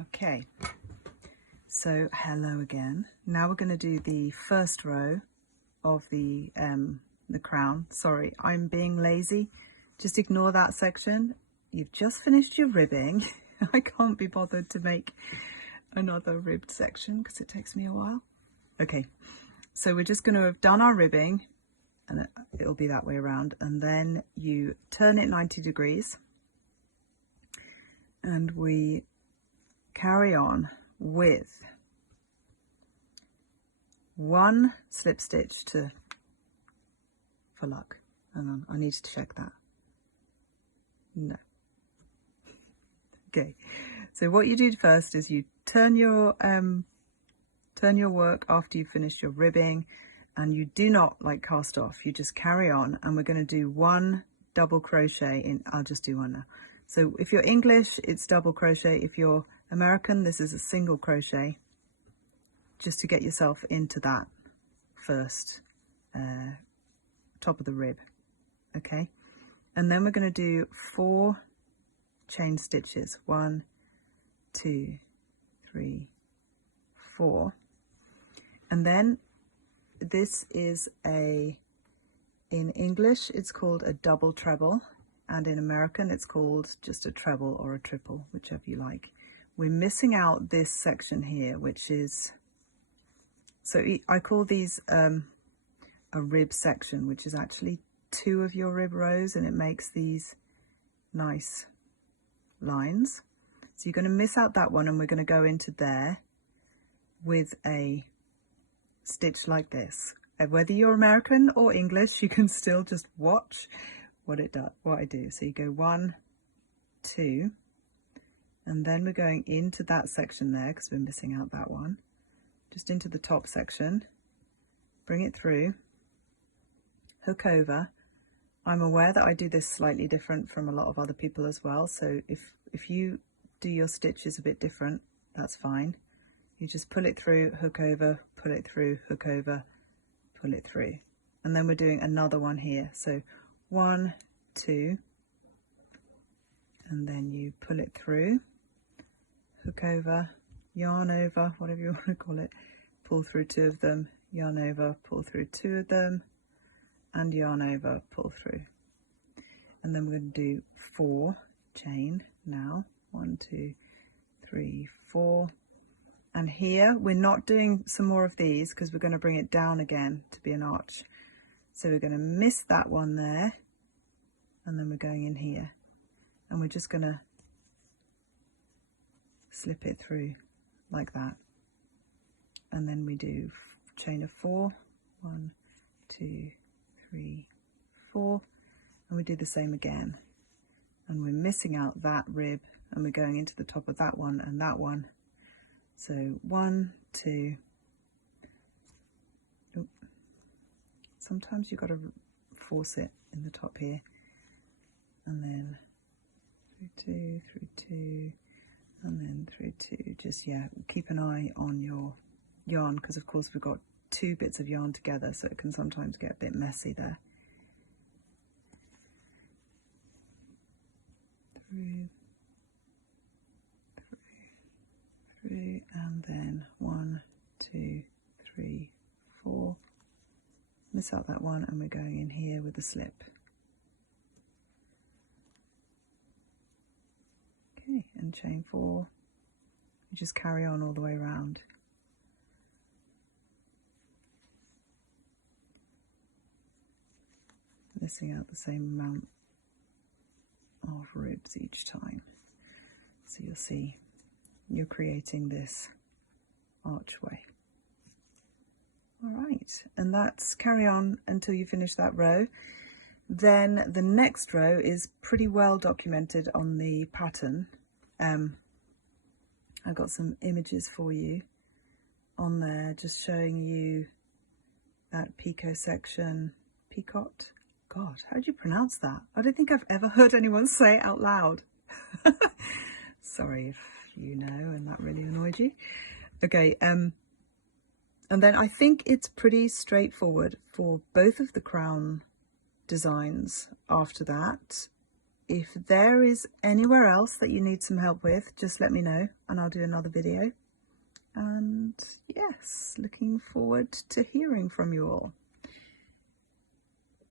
Okay, so hello again. Now we're going to do the first row of the crown. Sorry, I'm being lazy. Just ignore that section. You've just finished your ribbing. I can't be bothered to make another ribbed section because it takes me a while. Okay, so we're just going to have done our ribbing, and it'll be that way around, and then you turn it 90 degrees and we carry on with one slip stitch for luck. Hang on, I need to check that. No. Okay, so what you do first is you turn your work after you finish your ribbing, and you do not cast off. You just carry on, and we're going to do one double crochet in. I'll just do one now. So if you're English, it's double crochet. If you're American, this is a single crochet, just to get yourself into that first top of the rib. Okay, and then we're going to do 4 chain stitches. 1, 2, 3, 4, and then this is in English it's called a double treble, and in American it's called just a treble or a triple, whichever you like. We're missing out this section here, which is, so I call these a rib section, which is actually 2 of your rib rows, and it makes these nice lines. So you're going to miss out that one, and we're going to go into there with a stitch like this. Whether you're American or English, you can still just watch what I do. So you go 1, 2, and then we're going into that section there because we're missing out that one, just into the top section, bring it through, hook over. I'm aware that I do this slightly different from a lot of other people as well, so if you do your stitches a bit different, that's fine. You just pull it through, hook over, pull it through, hook over, pull it through, and then we're doing another one here. So 1, 2, and then you pull it through, hook over, yarn over, whatever you want to call it, pull through 2 of them, yarn over, pull through 2 of them, and yarn over, pull through. And then we're going to do 4 chain now. 1, 2, 3, 4. And here we're not doing some more of these because we're going to bring it down again to be an arch. So we're going to miss that one there, and then we're going in here, and we're just going to slip it through like that. And then we do chain of 4, 1, 2, 3, 4, and we do the same again, and we're missing out that rib, and we're going into the top of that one and that one. So 1, 2, oh, sometimes you've got to force it in the top here, and then through 2, and then through 2. Just, yeah, keep an eye on your yarn, because of course we've got 2 bits of yarn together, so it can sometimes get a bit messy there. Through, and then 1, 2, 3, 4. Miss out that one, and we're going in here with a slip. Okay, and chain 4. You just carry on all the way around. Missing out the same amount of ribs each time. So you'll see you're creating this archway. All right, and that's carry on until you finish that row. Then the next row is pretty well documented on the pattern. I've got some images for you on there just showing you that picot section. Picot? God, how do you pronounce that? I don't think I've ever heard anyone say it out loud. Sorry if you know and that really annoyed you. Okay, and then I think it's pretty straightforward for both of the crown designs after that. if there is anywhere else that you need some help with, just let me know and I'll do another video. And yes, looking forward to hearing from you all.